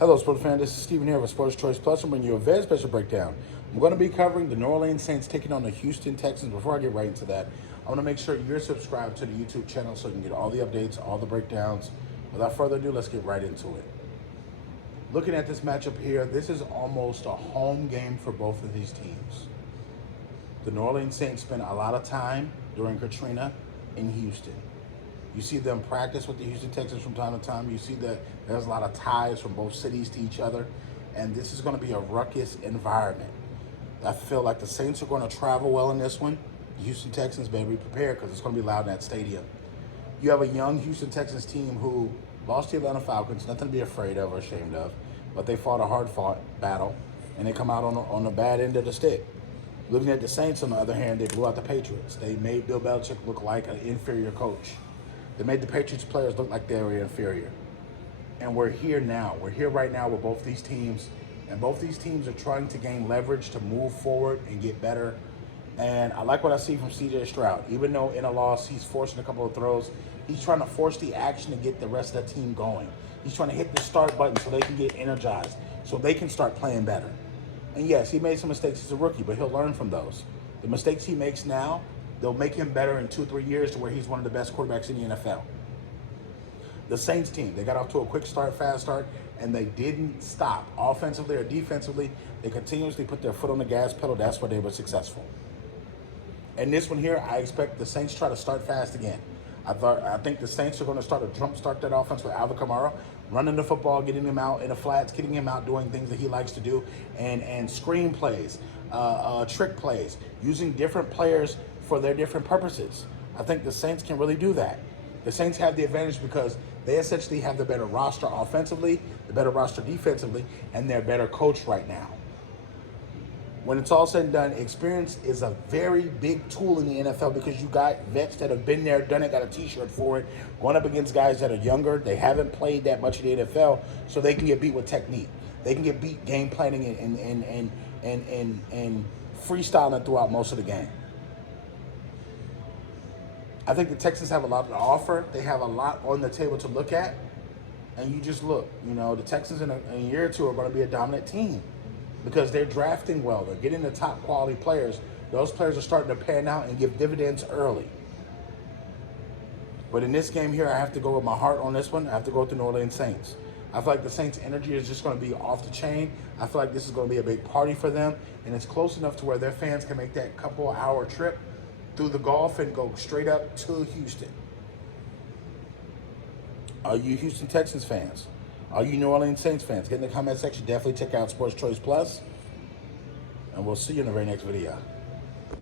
Hello, sports fan. This is Steven here with Sports Choice Plus. I'm bringing you a very special breakdown. I'm going to be covering the New Orleans Saints taking on the Houston Texans. Before I get right into that, I want to make sure you're subscribed to the YouTube channel so you can get all the updates, all the breakdowns. Without further ado, let's get right into it. Looking at this matchup here, this is almost a home game for both of these teams. The New Orleans Saints spent a lot of time during Katrina in Houston. You see them practice with the Houston Texans from time to time. You see that there's a lot of ties from both cities to each other. And this is going to be a ruckus environment. I feel like the Saints are going to travel well in this one. The Houston Texans better be prepared because it's going to be loud in that stadium. You have a young Houston Texans team who lost the Atlanta Falcons, nothing to be afraid of or ashamed of, but they fought a hard-fought battle, and they come out on the bad end of the stick. Looking at the Saints, on the other hand, they blew out the Patriots. They made Bill Belichick look like an inferior coach. They made the Patriots players look like they were inferior. And we're here now. We're here right now with both these teams. And both these teams are trying to gain leverage to move forward and get better. And I like what I see from C.J. Stroud. Even though in a loss he's forcing a couple of throws, he's trying to force the action to get the rest of the team going. He's trying to hit the start button so they can get energized, so they can start playing better. And yes, he made some mistakes as a rookie, but he'll learn from those. The mistakes he makes now, they'll make him better in 2-3 years to where he's one of the best quarterbacks in the NFL. The Saints team, they got off to a quick start, fast start, and they didn't stop. Offensively or defensively, they continuously put their foot on the gas pedal. That's where they were successful. And this one here, I expect the Saints try to start fast again. I think the Saints are going to start to jumpstart that offense with Alvin Kamara, running the football, getting him out in the flats, getting him out doing things that he likes to do, and screen plays, trick plays, using different players for their different purposes. I think the Saints can really do that. The Saints have the advantage because they essentially have the better roster offensively, the better roster defensively, and they're better coach right now. When it's all said and done, experience is a very big tool in the NFL because you got vets that have been there, done it, got a t-shirt for it, going up against guys that are younger. They haven't played that much in the NFL, so they can get beat with technique. They can get beat game planning and freestyling throughout most of the game. I think the Texans have a lot to offer. They have a lot on the table to look at. And you just look, the Texans in a year or two are going to be a dominant team because they're drafting well. They're getting the top quality players. Those players are starting to pan out and give dividends early. But in this game here, I have to go with my heart on this one. I have to go with the New Orleans Saints. I feel like the Saints' energy is just going to be off the chain. I feel like this is going to be a big party for them. And it's close enough to where their fans can make that couple-hour trip through the Gulf and go straight up to Houston. Are you Houston Texans fans? Are you New Orleans Saints fans? Get in the comment section. Definitely check out Sports Choice Plus. And we'll see you in the very next video.